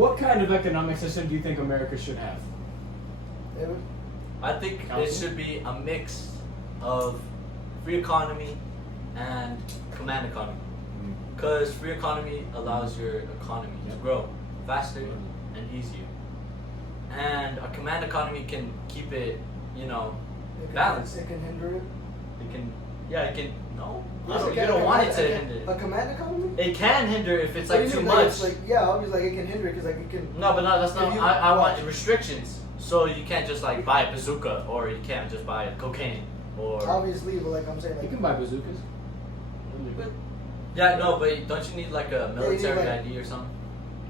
What kind of economic system do you think America should have? David? I think it should be a mix of free economy and command economy. Because free economy allows your economy to grow faster and easier. And a command economy can keep it, balanced. It can hinder it. It can, it can, no. Yes, You don't want it to hinder A command economy? it. It can hinder if it's What like do you too mean, much. it's like, yeah, obviously like it can hinder it because like it can. No, but no, that's not. If you- I want restrictions. So you can't just like buy a bazooka, or you can't just buy cocaine, or. Obviously, but like I'm saying, You like. can buy bazookas. Yeah, no, but don't you need like a military like- ID or something?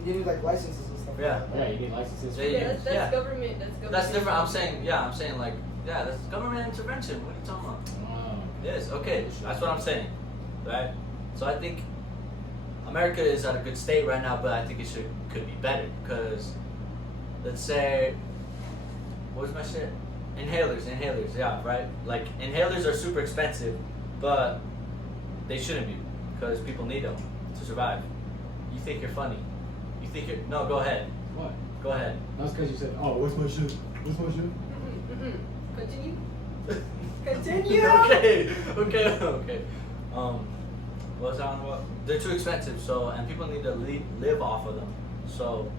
You need like licenses and stuff. Yeah. Like that. Yeah, you need licenses. Yeah, Yeah, that's yeah. government. That's government. That's different. I'm saying like, that's government intervention. What are you talking about? Wow. Yes, okay, that's what I'm saying, right? So I think America is at a good state right now, but I think it could be better because, let's say, what was my shit? Inhalers, yeah, right? Like inhalers are super expensive, but they shouldn't be because people need them to survive. You think you're funny? You think you're no? Go ahead. What? Go ahead. That's because you said, "Oh, what's my shit? What's my shit?" Continue. Continue. Okay. What was that on about? They're too expensive, and people need to live off of them. So,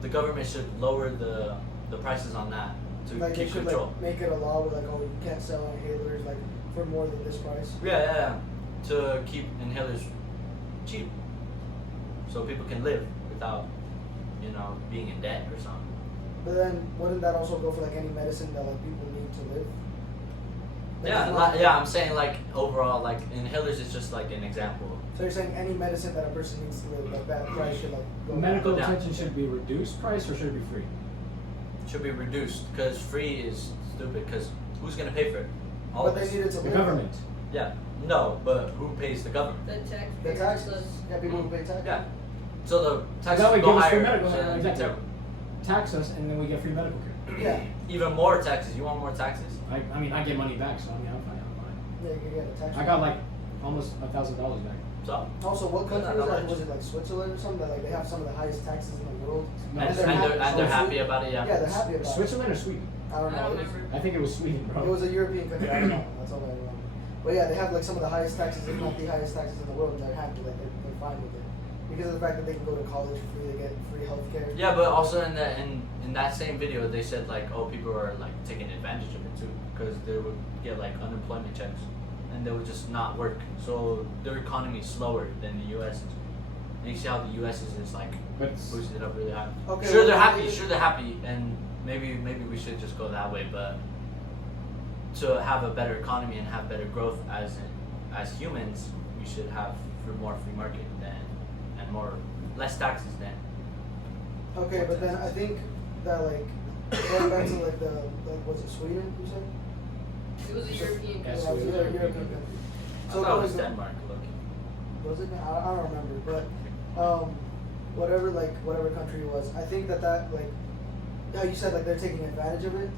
the government should lower the prices on that to Like they keep should control. like make it a law where like you can't sell inhalers like for more than this price. Yeah. To keep inhalers cheap, so people can live without, being in debt or something. But then wouldn't that also go for like any medicine that like people need to live? Like, it's not- I'm saying like overall, like inhalers is just like an example. So you're saying any medicine that a person needs to live, like that price should like go Medical down. attention should be reduced price or should it be free? Should be reduced because free is stupid. Because who's gonna pay for it? All But of they us. need it to The live. government. Yeah. No, but who pays the government? The tax. The taxes. Yeah, people who pay taxes. Yeah. So the taxes That way, go give us free higher. medical. so then Exactly. they're- Tax us and then we get free medical care. Yeah. Even more taxes. You want more taxes? I mean, I get money back, so I'm fine. Yeah, you can get a tax. I got like almost $1,000 back. So. Also, what Not country was that like? much. Was it like Switzerland or something? That like they have some of the highest taxes in the world. And so they're happy Swe- about it. Yeah. Yeah, they're happy about Switzerland or Sweden? it. I don't I know. don't It was- remember. I think it was Sweden, bro. It was a European country. I don't know. That's all I remember. But yeah, they have like some of the highest taxes, if not the highest taxes in the world, and they're happy. Like they're fine with it because of the fact that they can go to college for free. They get free healthcare. Yeah, but also in that same video, they said like, oh, people are like taking advantage of it too, because they would get like unemployment checks, and they would just not work. So their economy is slower than the U.S. And you see how the U.S. is like But boosted up really high. Okay, Sure, they're well, happy. Sure, they're happy, and maybe we should just go that way. But to have a better economy and have better growth as humans, we should have more free market and less taxes then. Okay, but then I think that like going back to like was it Sweden? You said? It was a European. Yeah, Yeah, Sweden was it was a European European country. country. I So thought it was going- Denmark. Look. Was it? I don't remember, but whatever country it was, I think that like how you said like they're taking advantage of it.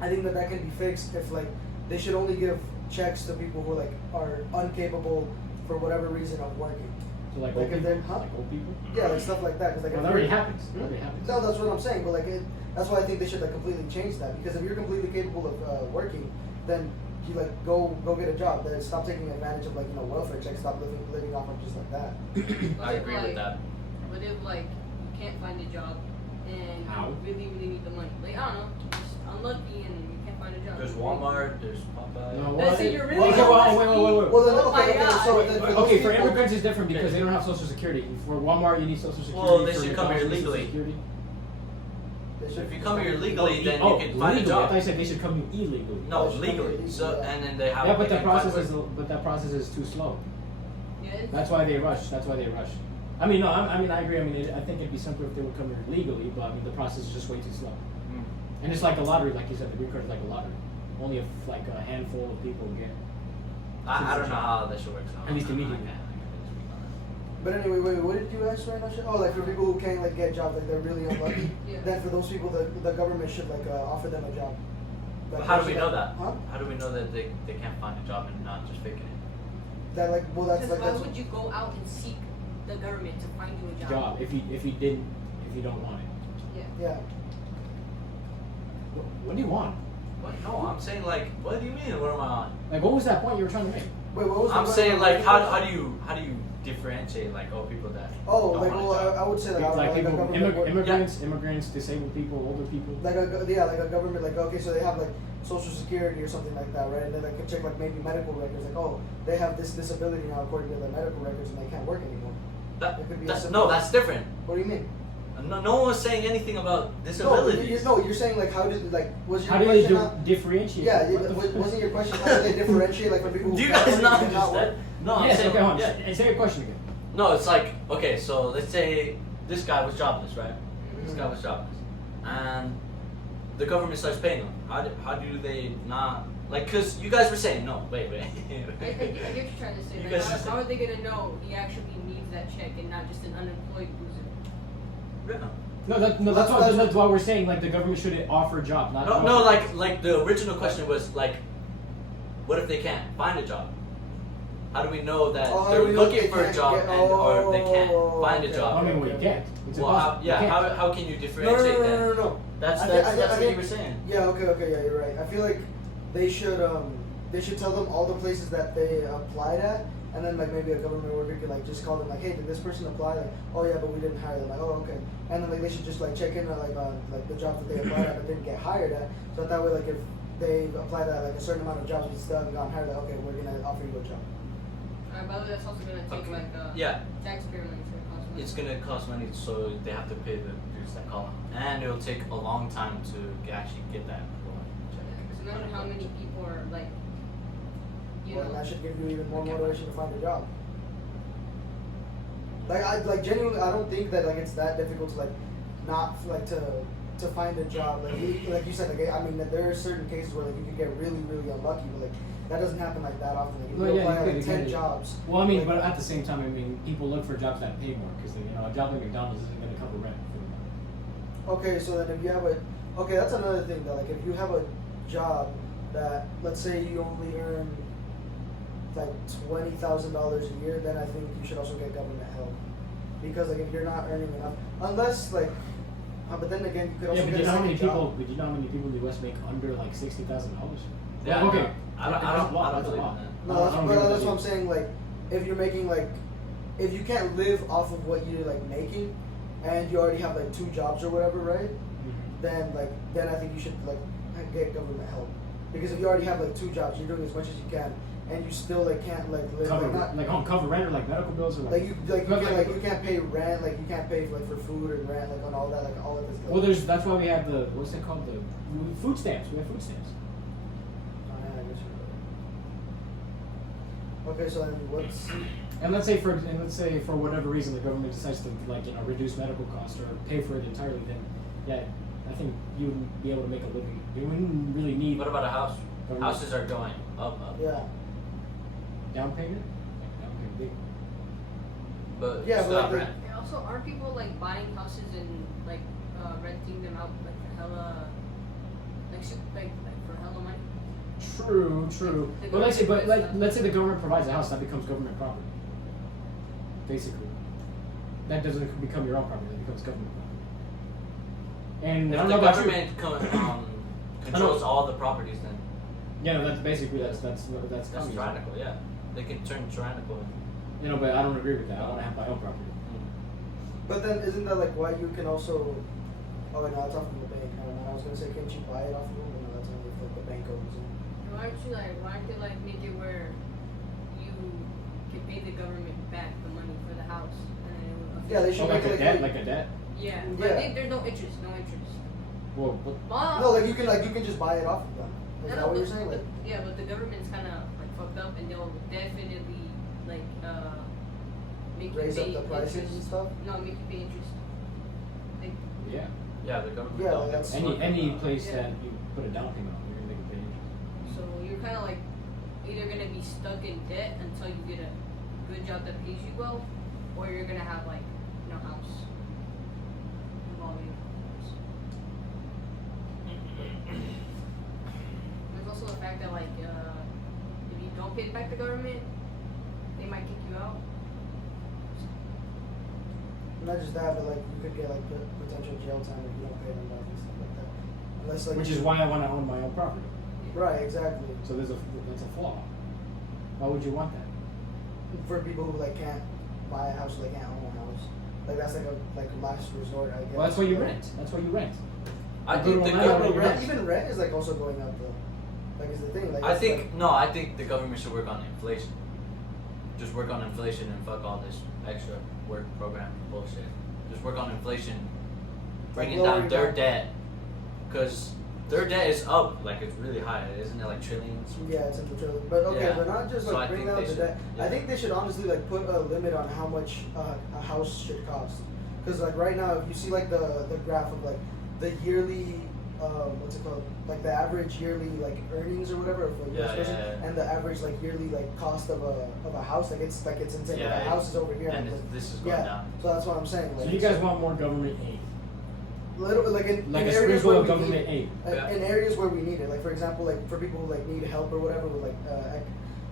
I think that can be fixed if like they should only give checks to people who like are incapable for whatever reason of working. So like Like old if people? they're- huh? Like old people? Yeah, like stuff like that. Cause like Well, if that already you're- happens. That already happens. No, that's what I'm saying. But like that's why I think they should like completely change that because if you're completely capable of working, then you like go get a job. Then stop taking advantage of like welfare checks. Stop living off of just like that. I agree with that. But if like you can't find a job and How? you really need the money, like I don't know, you're just unlucky and you can't find a job. There's Walmart. There's Popeye. No, Let's say you're really okay, well, unlucky. wait. Well, then, Oh my okay, God. so then for those Okay, for people- immigrants it's different because they don't have Social Security. For Walmart, you need Social Security. Well, they for should come here McDonald's, Social legally. Security. They So should- if you come here legally, then Oh, you can find a legally. I thought job. you said they should come here illegally. No, They should come here legally. legally, So yeah. and then they have. Yeah, but they that can find process work. is too slow. Yeah, it's- That's why they rush. I mean, no, I agree. I mean, I think it'd be simpler if they would come here legally, but I mean, the process is just way too slow. Mm. And it's like a lottery, like you said, the green card is like a lottery. Only like a handful of people get. I don't know how that shit works out. At least immediately. I can't speak on that. But anyway, wait, what did you ask right now? Oh, like for people who can't like get jobs, like they're really unlucky. Yeah. Then for those people, the government should like offer them a job. Like, How do they we should, know that? Huh? How do we know that they can't find a job and not just faking it? That like, well, that's Because like why that's. would you go out and seek the government to find you a job? If you you don't want it. Yeah. What do you want? What? No, I'm saying like, what do you mean? What am I on? Like, what was that point you were trying to make? Wait, what was the I'm question? saying like, how do you differentiate like people that Oh, don't like want a well, job? I would say like, Like like a people, government work- immigrants, disabled people, older people. like a government like okay, so they have like social security or something like that, right? And then they can check like maybe medical records, like oh, they have this disability now according to their medical records and they can't work anymore. It could be a simple- No, that's different. What do you mean? No one was saying anything about disabilities. No, you're saying like how did like was your How do they question not- differentiate? Yeah, What the fuck? wasn't your question how do they differentiate like from people who Do you can't guys work not and cannot work? understand? No, I'm Yes, saying, okay, hold on. yeah. Say your question again. No, it's like, okay, so let's say this guy was jobless, right? This guy was jobless. And the government starts paying him. How do they not, like, because you guys were saying, no, wait. I get what you're trying to say. You Like, guys just- how are they gonna know he actually needs that check and not just an unemployed loser? Yeah. That's why we're saying like the government should offer jobs, not No, like the original question was like, what if they can't find a job? How do we know that Oh, how they're do we know looking they for a can't job get- or if they can't oh, find a okay. job? I mean, we can't. It's Well, impossible. We can't. how can you No, differentiate that? no. That's I think- what you were saying. Yeah, okay, yeah, you're right. I feel like they should tell them all the places that they applied at, and then like maybe a government worker could like just call them like, hey, did this person apply? Like, oh yeah, but we didn't hire them. Like, oh okay. And then like they should just like check in on like the job that they applied at but didn't get hired at. So that way like if they applied at like a certain amount of jobs but still haven't gotten hired, like okay, we're gonna offer you a job. By the way, that's also gonna take Okay. like Yeah. taxpayer money for the cost. It's gonna cost money, so they have to pay the dudes that call, and it'll take a long time to actually get that. Because imagine how many people are like, you Well, know. that should give you even more Okay. motivation to find a job. Like genuinely, I don't think that like it's that difficult to like not like to find a job. Like you said, like I mean, that there are certain cases where like you can get really unlucky, but like that doesn't happen like that often. Like if Well, you yeah, apply you at could, like you 10 could. jobs. Well, I mean, like, but at the same time, I mean, people look for jobs that pay more because a job at McDonald's isn't going to cover rent for them. okay, so then if you have that's another thing though. Like if you have a job that let's say you only earn like $20,000 a year, then I think you should also get government help. Because like if you're not earning enough, unless like, but then again you could also Yeah, but get you a know how many second people? job. But you know how many people in the U.S. make under like $60,000? Yeah, Well, okay. no, I don't That's a lot. That's a believe lot. in that. No, I don't agree with that's that what I'm either. saying. Like, if you're making like, if you can't live off of what you're like making, and you already have like 2 jobs or whatever, right? Mhm. Then I think you should like get government help. Because if you already have like 2 jobs, you're doing as much as you can, and you still like can't like live Cover like not cover rent or like medical bills or like you can't pay rent, like you can't pay like for food and rent, like on all that, like all of this. Well, that's why we have the what's it called, the food stamps. We have food stamps. Oh, yeah, I guess you're right. Okay, so then what's And let's say for whatever reason the government decides to reduce medical costs or pay for it entirely, then yeah, I think you wouldn't be able to make a living. You wouldn't really need What about a house? Government. Houses are going up. yeah. down payment. Down payment big. But Yeah, still but have like rent. And also, aren't people like buying houses and like renting them out like for hella, like for hella money? True. The But let's say, government let's say the government provides a house that becomes government property. Basically, that doesn't become your own property. That becomes government property. And I If don't the know about you. government controls all the properties, then Yeah, no, that's basically that's that's communism. tyrannical. Yeah, they can turn tyrannical. But I don't agree with that. I want to have my own property. But then isn't that like why you can also? Oh no, it's off from the bank. Never mind. I was gonna say, can't you buy it off of them? But no, that's only if like, the bank owns it. Why aren't they like make it where you can pay the government back the money for the house? And then it would Yeah, they should Oh, like make a it debt, like a debt. Yeah, Yeah. but there's no interest, Well, what, Well, No, like you can just buy it off of them. Is that what you're saying? Like, yeah, but the government's kind of like fucked up, and they'll definitely like make raise you up pay the prices interest. and stuff. No, make you pay interest. Like, yeah. Yeah, the government. Yeah, don't that's- give a fuck Any about- place Yeah. that you put a down payment on, you're gonna make it pay interest. so you're kind of like either gonna be stuck in debt until you get a good job that pays you well, or you're gonna have like no house involving. There's also the fact that like if you don't pay back the government, they might kick you out. not just that, but like you could get like potential jail time if you don't pay them back and stuff like that. Unless like Which is why I want to own my own property. right, exactly. So that's a flaw. Why would you want that? For people who like can't buy a house, or they can't own a house. Like that's like a last resort, I guess. Well, that's why you rent. That's why you rent. I You think go the to a Yeah, landlord, but you rent, rent. even rent is like also going up though. Like is the thing. Like I it's, think like, no. I think the government should work on inflation. Just work on inflation and fuck all this extra work program bullshit. Just work on inflation, bringing down lowering their down- debt, because their debt is up. Like it's really high, isn't it? Like trillions. yeah, it's in the trillion. But okay, Yeah. but not just So like I bring think down they the should- debt. I yeah. think they should honestly like put a limit on how much a house should cost. Because like right now, if you see like the graph of like the yearly what's it called, like the average yearly like earnings or whatever of a Yeah, US person, yeah. and the average like yearly like cost of a house, like it's insane. Yeah, like, a yeah. house is over here, And like, this is going yeah. down. So that's what I'm saying. So Like, you guys want more government aid, little like in like a areas sprinkle where of we government need, aid. Yeah. in areas where we need it, like for example, like for people who like need help or whatever with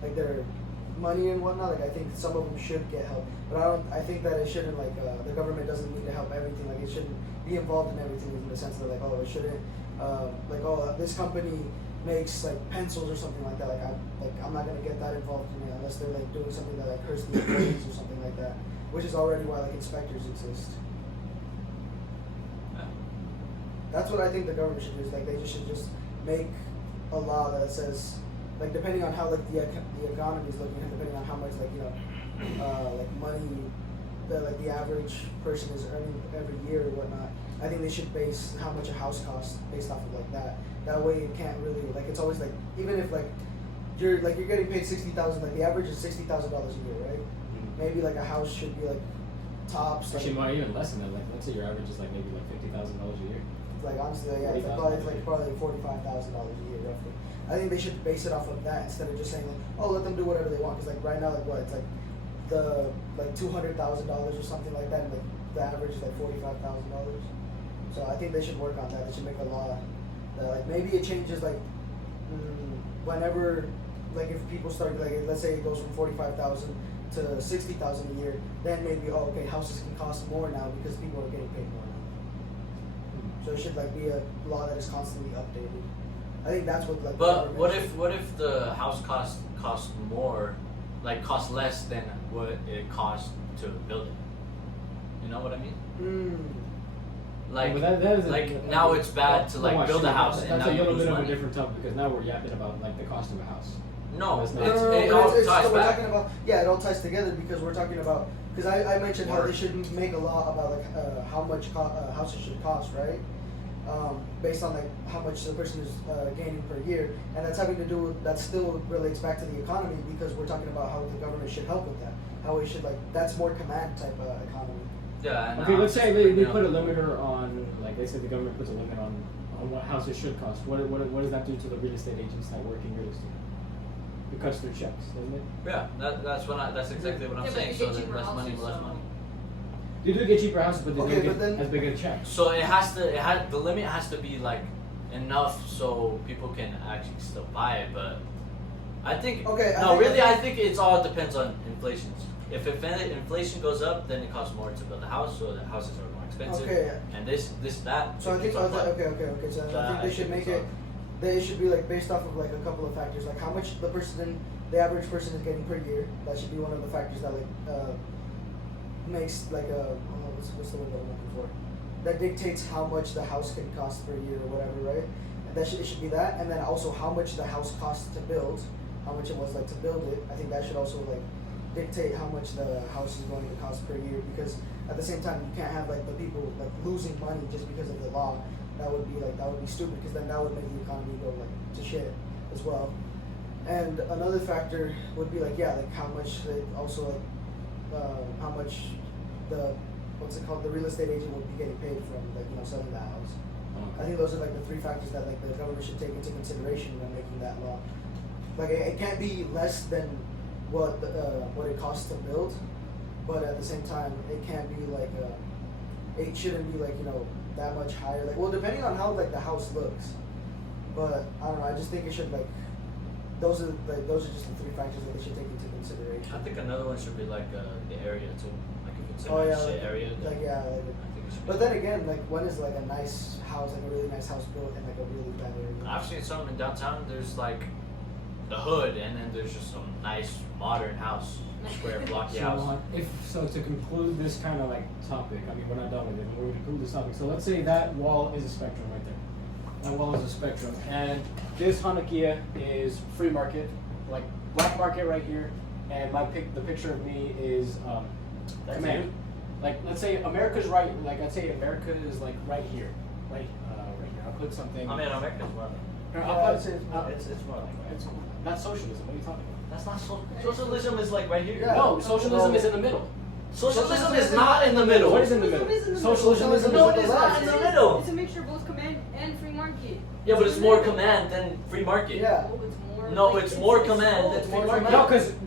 like their money and whatnot. Like I think some of them should get help, but I think that it shouldn't like the government doesn't need to help everything. Like it shouldn't be involved in everything in the sense that like it shouldn't like this company makes like pencils or something like that. I'm not gonna get that involved in it unless they're like doing something that like hurts the employees or something like that, which is already why like inspectors exist. Yeah. That's what I think the government should do. Is like they should just make a law that says, like depending on how like the economy is looking, and depending on how much like like money that like the average person is earning every year or whatnot. I think they should base how much a house costs based off of like that. That way it can't really like it's always like even if like you're getting paid $60,000, like the average is $60,000 a year, right? Maybe like a house should be like tops like, Actually, more even less than that. Like let's say your average is like maybe like $50,000 a year. like honestly, like, yeah, it's $40,000 probably $45,000 a year roughly. I think they should base it off of that instead of just saying like, oh, let them do whatever they want. Because like right now, like what it's like the like $200,000 or something like that, and like the average is like $45,000. So I think they should work on that. They should make a law that like maybe it changes like whenever like if people start like let's say it goes from 45,000 to 60,000 a year, then maybe okay houses can cost more now because people are getting paid more now. So it should like be a law that is constantly updated. I think that's what like. But the what government if the house costs more, like costs less than what it costs to build it? You know what I mean? should- Like, But that is like now it's bad to like No, build a actually, house and That's now a you little lose bit of a money. different topic because now we're yapping about like the cost of a house. No, It's it's, not- it all it's ties we're back. talking about it all ties together because we're talking about because I mentioned how Work. they should make a law about like how much houses should cost, right? Based on like how much the person is gaining per year, and that's having to do with that still relates back to the economy because we're talking about how the government should help with that, how it should like that's more command type economy. Yeah. And, Okay, let's say we bringing put a up- limiter on, like they said the government puts a limit on what houses should cost. What does that do to the real estate agents that work in real estate? It cuts their checks, doesn't it? Yeah, that's exactly what I'm Yeah, but saying. they So get then cheaper less money, houses, less so- money. They do get cheaper houses, but they Okay, don't but get then- as big a check. So the limit has to be like enough so people can actually still buy it. But I think Okay, I think it's all depends on inflation. If inflation goes up, then it costs more to build a house, so the houses are more expensive. Okay. And this that. So I think keeps on flying. okay. So So I think they should make it. They should be like based off of like a couple of factors, like how much the average person is getting per year. That should be one of the factors that like makes like a what's the word that I'm looking for? That dictates how much the house can cost per year or whatever, right? And it should be that, and then also how much the house costs to build, how much it was like to build it. I think that should also like dictate how much the house is going to cost per year because at the same time you can't have like the people like losing money just because of the law. That would be stupid because then that would make the economy go like to shit as well. And another factor would be like like how much they also like how much the the real estate agent would be getting paid from like selling the house. I think those are like the three factors that like the government should take into consideration when making that law. Like it can't be less than what it costs to build, but at the same time it can't be like it shouldn't be like that much higher. Like depending on how like the house looks, but I don't know. I just think it should like those are just the three factors that they should take into consideration. I think another one should be like the area too. Like if it's in Oh, a yeah, shit like- area, then Like yeah, I think it should be. but then again, like when is like a nice house, like a really nice house built in like a really bad area? I've seen some in downtown. There's like the hood, and then there's just some nice modern house, square blocky house. So to conclude this kind of like topic, I mean we're not done with it, but we're gonna conclude this topic. So let's say that wall is a spectrum right there. That wall is a spectrum, and this Hanakia is free market, like black market right here, and the picture of me is That's command. you? Like let's say America's right, like I'd say America is like right here, right here. I'll put something. I mean, America's more. No, Yeah, I'll I'd put, say it's It's more like that. it's not socialism. What are you talking about? That's not socialism. Is like right here. Yeah. No, socialism No. is in the middle. Socialism is not in the middle. What is in the middle? Socialism is No, at it the is not left. in the middle. It's a mixture of both command and free market. Yeah, but it's more command than free market. Yeah. No, it's more. No, like, it's more command both. than free More market. No,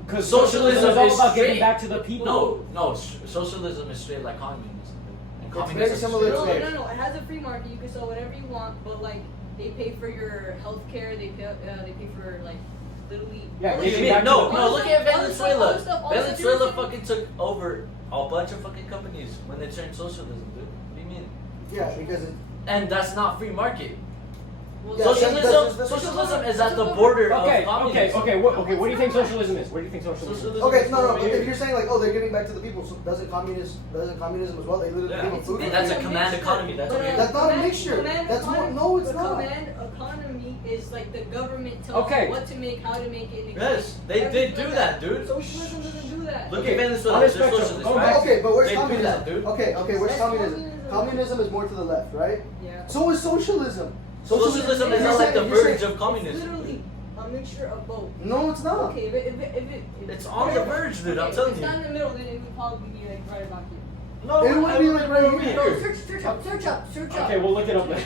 because Socialism is all is about giving straight. back to the people. No, socialism is straight like communism. And It's communism very is similar straight. to- No. It has a free market. You can sell whatever you want, but like they pay for your health care. They pay for like literally. Yeah, What do you giving mean? back to No, the no, look at all the stuff, all the stuff, all the Venezuela. stuff Venezuela you're fucking took over a bunch of fucking companies when they turned socialism, dude. What do you mean? Yeah, because And that's not free market. Well, Yeah, Socialism is at the border Okay, of communism. okay. What do you think socialism is? What do you think socialism is? Socialism okay, is no, over but if here. you're saying like, oh, they're giving back to the people, so doesn't communism as well? They literally Yeah. give them food. And that's a command economy. That's what That's not a command- mixture. command That's more. economy- No, it's but not. Command economy is like the government tells Okay. you what to make, how to make it. and Yes, they everything did do like that, dude. Socialism doesn't do that. Look Okay, at Venezuela. on They're the spectrum, socialist, go right? back. Okay, but where's They do communism? that, dude. Okay, where's That's communism? communism. Communism is more to the left, right? Yeah. So is socialism. Socialism is you're not like the saying- you're verge saying- of communism. It's literally a mixture of both. No, it's not. Okay, if It's on the verge, dude, I'm if telling it's you. not in the middle, then it would probably be like right about here. No, It would be like right over here. No, search up. Okay, we'll look it up. Look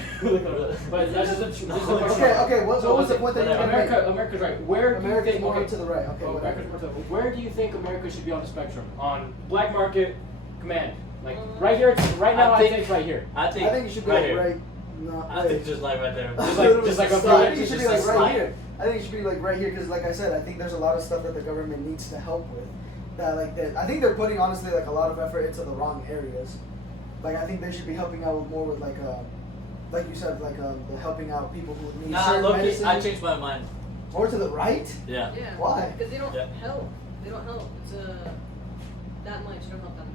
it up. But that's just a, this is a question. Okay, what So was the point that you're trying to make? America's right. Where do you America's think? more Okay, to the right. Okay, oh, whatever. America's more to the where do you think America should be on the spectrum? On black market, command, like right here, right now. I think right here. I I think you should be right like here. right. No, I think just like right there. Just like up I here. think you should be Just like a right slide. here. I think you should be like right here because, like I said, I think there's a lot of stuff that the government needs to help with. That like that, I think they're putting honestly like a lot of effort into the wrong areas. Like I think they should be helping out with more with like you said, like the helping out people who need Nah, certain look, medicine. I changed my mind. More to the right. Yeah. Yeah. Why? Because they don't Yeah. help. They don't help. It's that much. They don't help that much.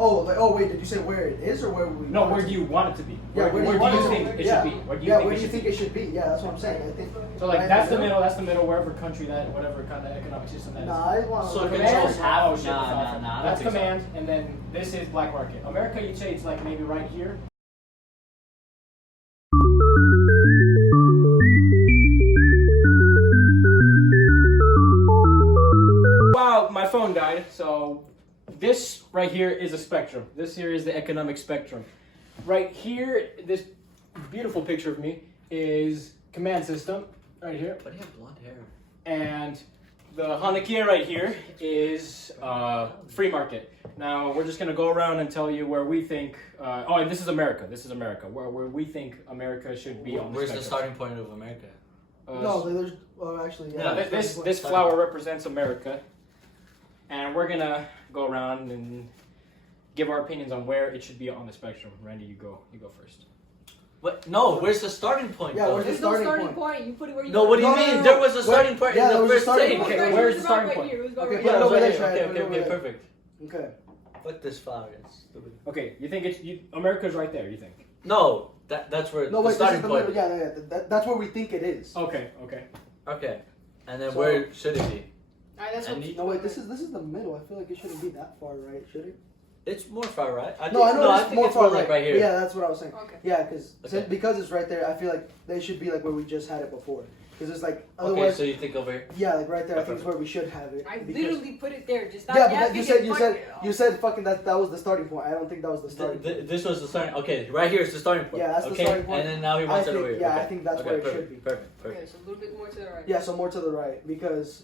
Oh wait, did you say where it is or where we? No, want where it do to you want it to be? Yeah, where do want you it to think be? it Yeah. should be? Where do you Yeah, think where it do you should think be? it should be? Yeah, that's what I'm saying. I think. So like right in that's the middle. That's the middle. Wherever country that, whatever kind of economic system that is. Nah, I want. So it Command controls is- half- oh, shit, nah, it's nah, not. nah, I don't That's think so. command, and then this is black market. America, you'd say it's like maybe right here. Wow, my phone died. So this right here is a spectrum. This here is the economic spectrum. Right here, this beautiful picture of me is command system. Right here. But he have blonde hair. And the Hanakia right here is free market. Now we're just gonna go around and tell you where we think. And this is America. This is America. Where we think America should be on. Where's the spectrum. starting point of America? No, there's. Well, actually, yeah. Yeah, This flower represents America, and we're gonna go around and give our opinions on where it should be on the spectrum. Randy, you go first. What? No, where's the starting point? Yeah, though? where's the There's no starting starting point? point. You put it where you No, what do you No, no, mean? no, There was a no. starting point Yeah, in there the was a first starting thing. point. Okay, Right where's here, the starting right point? here. It was about Okay, right put it here. over there, Okay, Shai, okay, put it over okay, there. perfect. Okay. Fuck this flower, it's stupid. Okay, you think America's right there? You think? No, that's where No, the wait. This starting is the point. middle. Yeah. That's where we think it is. Okay. Okay, and then So- where should it be? Alright, that's And what. No, wait. This is the middle. I feel like it shouldn't be that far right, should it? It's more far right. I No, I know it's think more it's far like right here. Yeah, that's what I was saying. Okay. Yeah, Okay. because it's right there. I feel like they should be like where we just had it before. Because it's like Okay, otherwise. so you think over here? Yeah, like right there. I think Okay. is where we should have it. I because- literally put it there. Just stop Yeah, but yapping you and fuck it. you said fucking that was the starting point. I don't think that was the starting point. This was the starting. Okay, right here is the starting point. Yeah, that's the okay? starting point. And then now he I wants it think- over here. yeah, okay. I think that's okay, where it perfect, should be. Perfect. Okay, so a little bit more to the right. Yeah, so more to the right because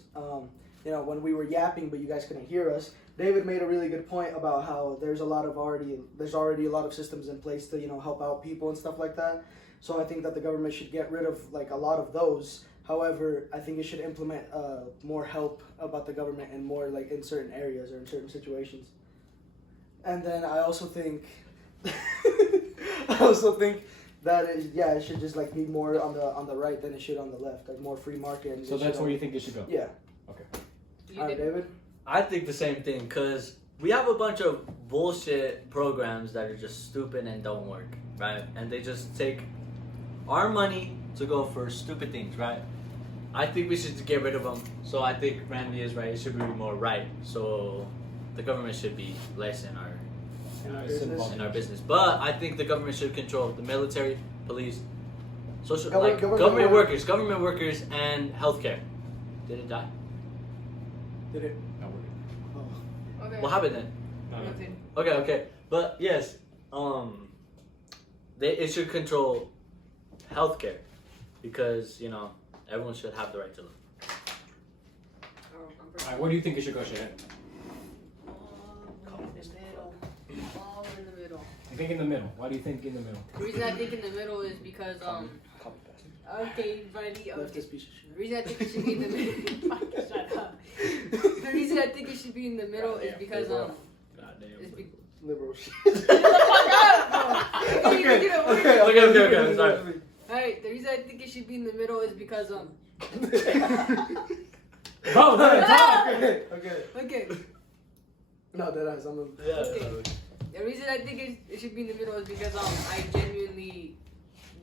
when we were yapping but you guys couldn't hear us, David made a really good point about how there's already a lot of systems in place to help out people and stuff like that. So I think that the government should get rid of like a lot of those. However, I think it should implement more help about the government and more like in certain areas or in certain situations. And then I also think, that it should just like be more on the right than it should on the left, like more free market. And So that's where you think it should go? Yeah. Okay. You All right, did- David. I think the same thing because we have a bunch of bullshit programs that are just stupid and don't work, right? And they just take our money to go for stupid things, right? I think we should get rid of them. So I think Randy is right. It should be more right. So the government should be less in our business. But I think the government should control the military, police, social, government workers, and healthcare. Did it die? Did it? No, we're good. Oh. Okay. What happened then? Nothing. Okay. But yes, it should control healthcare because everyone should have the right to live. Oh, I'm pretty- Alright, where do you think it should go, Shane? All in the middle. I think in the middle. Why do you think in the middle? The reason I think in the middle is because okay, buddy. Left Okay. this piece of shit. The reason I think it should be in the middle. Shut up. The reason I think it should be in the middle is because it's Liberal shit. Okay, sorry. Alright, the reason I think it should be in the middle is because Bro, talk! Okay. No, that is. I'm a. Okay. The reason I think it should be in the middle is because I genuinely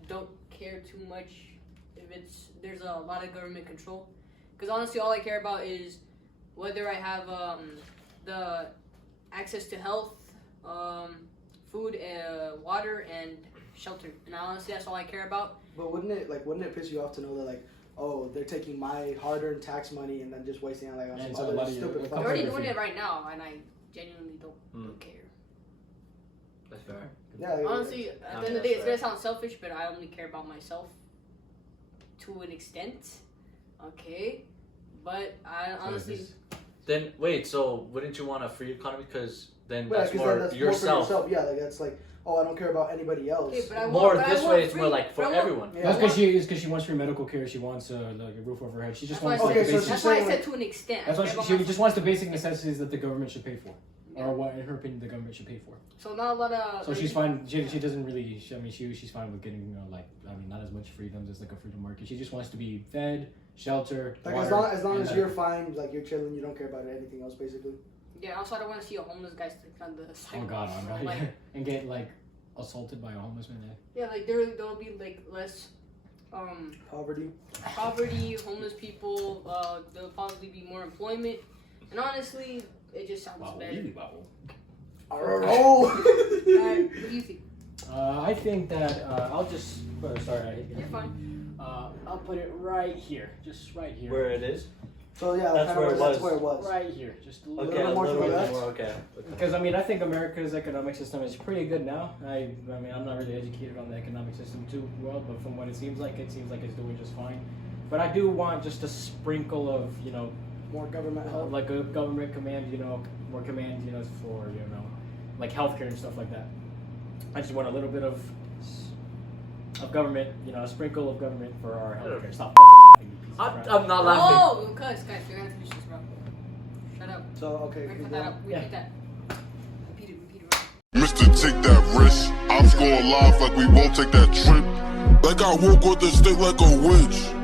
don't care too much if there's a lot of government control. Because honestly, all I care about is whether I have the access to health, food, water, and shelter. And honestly, that's all I care about. But wouldn't it piss you off to know that like, oh, they're taking my hard-earned tax money and then just wasting it like on And some so a lot other of your- stupid like, They're fuck. already Completely. doing it right now, and I genuinely don't care. That's fair. Yeah. Like, Honestly, at the end of the day, it's gonna sound selfish, but I only care about myself to an extent. Okay, but I honestly. Then wait, so wouldn't you want a free economy? Because then yeah, that's 'cause more then that's yourself. More for yourself. Yeah, like that's like, oh, I don't care about anybody else. Okay, but I More want, this I want way, it's more free- like for but I want- everyone. Yeah. That's because she wants free medical care. She wants like a roof over her head. She just That's why wants I like said, Okay, so basic. that's why I saying, said to an extent. I That's why care about she myself. just wants the basic necessities that the government should pay for, Yeah. or what in her opinion the government should pay for. So not a lot of. So she's fine. She doesn't really. She's fine with getting not as much freedoms as like a freedom market. She just wants to be fed, shelter, Like water, as long and as you're fine, like you're chilling, you don't care about anything else, basically. Yeah. Also, I don't want to see a homeless guy stick on the Oh sidewalk. God, Like, and get like assaulted by a homeless man. yeah, like there'll be like less Poverty. poverty, homeless people. There'll probably be more employment, and honestly, it just sounds Wow, better. really wow. Oh. Alright, what do you think? I think that I'll just. Sorry, I hit you. You're fine. I'll put it right here, just right here. Where it is? So yeah, That's where it that's was. where it was. Right here, just a little Okay, bit a more to little the bit left. more. Okay. Because I think America's economic system is pretty good now. I'm not really educated on the economic system too well, but from what it seems like it's doing just fine. But I do want just a sprinkle of More government help. like a government command, more command, for like healthcare and stuff like that. I just want a little bit of government, a sprinkle of government for our healthcare. Stop fucking laughing, you piece of crap. I'm not laughing. Oh, guys, you're gonna finish this, bro. Shut up. So okay. We're gonna keep cut that going. up. Repeat that. Repeat it. Mister, take that risk. I'm scoring live like we won't take that trip. Like I woke with the stick like a witch.